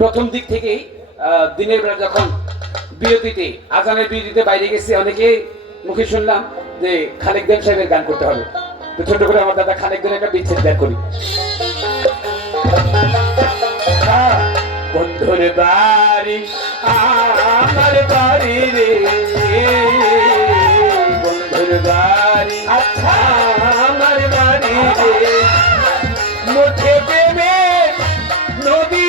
প্রথম দিক থেকেই দিনের বেলা যখন বিরতিতে আজানের বিরতিতে বাইরে গেছি অনেকে মুখে শুনলাম যে খালেক দেন সাহেবের গান করতে হবে। তো ছোট করে আমার দাদা খালেক দেন একটা বিচ্ছেদ গান করি। বন্ধুর বাড়ি আমার বাড়ি রে, বন্ধুর বাড়ি আচ্ছা আমার বাড়ি রে, মুখে প্রেমে নদী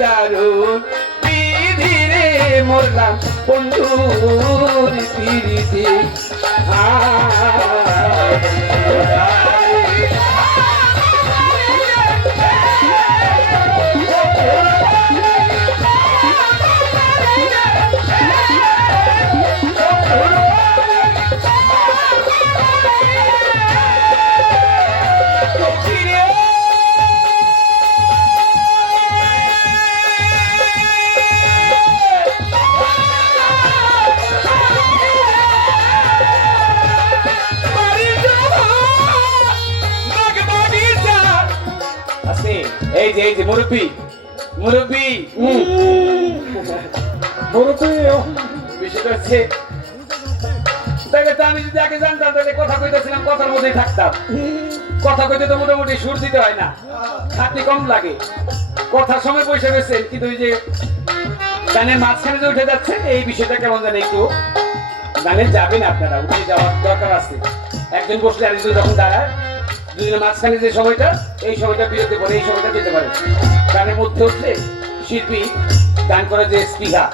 দারুণ বিধিরে মরলাম বন্ধুর পিড়িতে। এই যে মুরব্বি মুরব্বি মুরব্বি বিষয়টা হচ্ছে তাহলে তো আমি যদি আগে জানতাম তাহলে কথা কইতেছিলাম কথার মধ্যেই থাকতাম। কথা কইতে তো মোটামুটি সুর দিতে হয় না, খাতি কম লাগে, কথার সময় পয়সা পেয়েছেন। কিন্তু ওই যে গানের মাঝখানে যে উঠে যাচ্ছেন এই বিষয়টা কেমন জানে একটু গানে যাবেন আপনারা, উঠে যাওয়ার দরকার আছে। একজন বসলে আরেকজন যখন দাঁড়ায় দুজনের মাঝখানে যে সময়টা এই সময়টা বিরতি পরে এই সময়টা যেতে পারে। গানের মধ্যে উঠলে শিল্পী গান করার যে স্পৃহা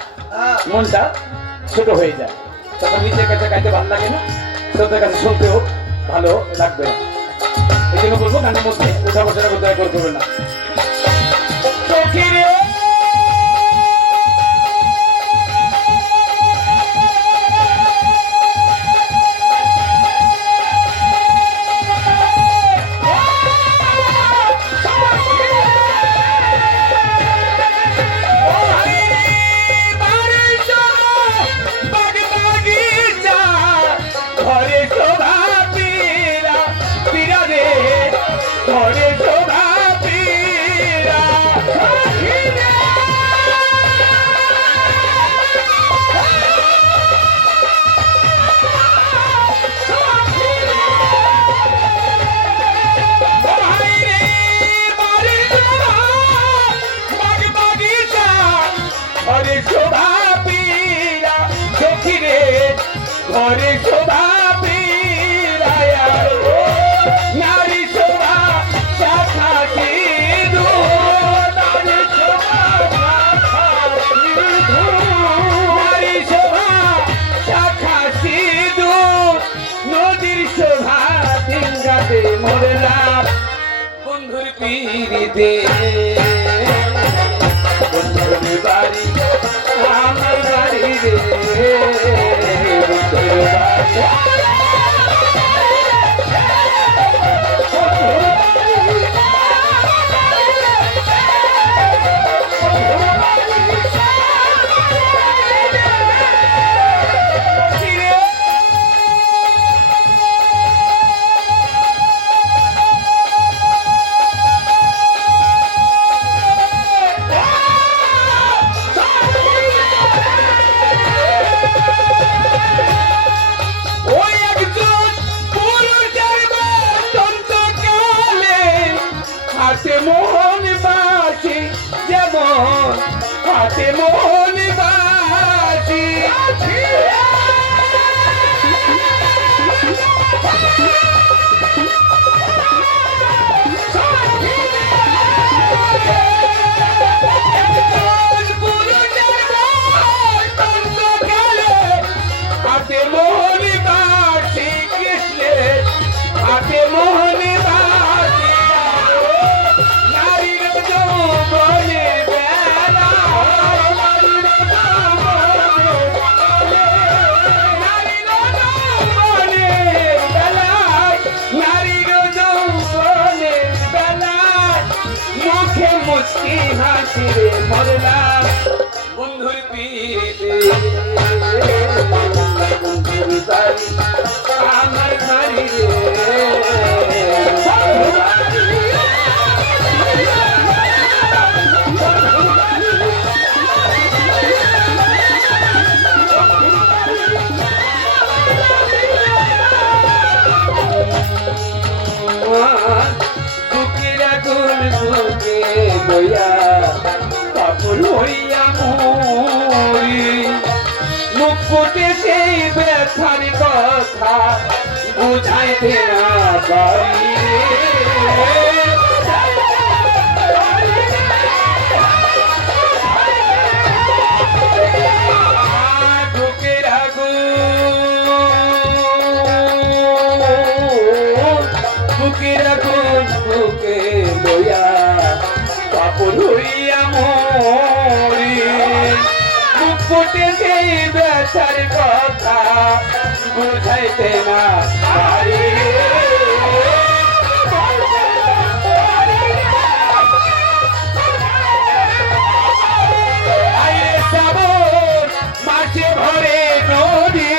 মনটা ছোট হয়ে যায়, তখন নিজের কাছে গাইতে ভালো লাগে না, শ্রোতার কাছে শুনতেও ভালো লাগবে না। এই জন্য বলবো গানের মধ্যে উঠা বসার মধ্যে করবে না। ঘরে শোভা পীড়ায়া নারী শোভা শাখা সিধু, নারী শোভা নারী শোভা শাখা সিধু, নদীর শোভা ডিঙ্গাতে মরলাম বন্ধুর পিড়িতে। বন্ধুর বাড়ি আমার বাড়ি রে, মোহন বাসি যেমন হাতে মোহন বাসি, হাতে মোহন বাসি কৃষ্ণের হাতে মোহন বাসি, নারীর যৌবনের বেলা মরলাম বন্ধুর পিড়িতে বন্ধুর বাড়ি আমার বাড়ি মুখে সেই ব্যথার কথা বুঝাইতে না পারি বুকের আগুন বুকের আগুন বুকে লইয়া কাপড় হইয়া মরি মুখে সেই ব্যথার কথা বুঝাইতে না পারি মাঝে ভরে নদী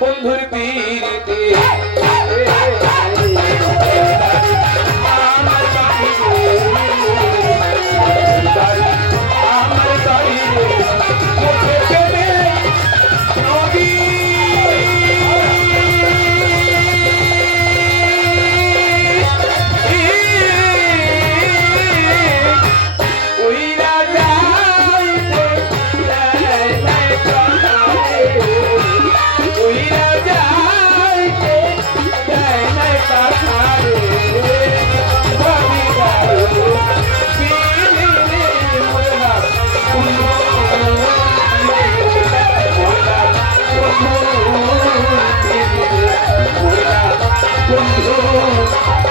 বন্ধুর পিড়িতে আমার বাড়ি আমার বাড়ি নদী ওই রাজা বন্ধু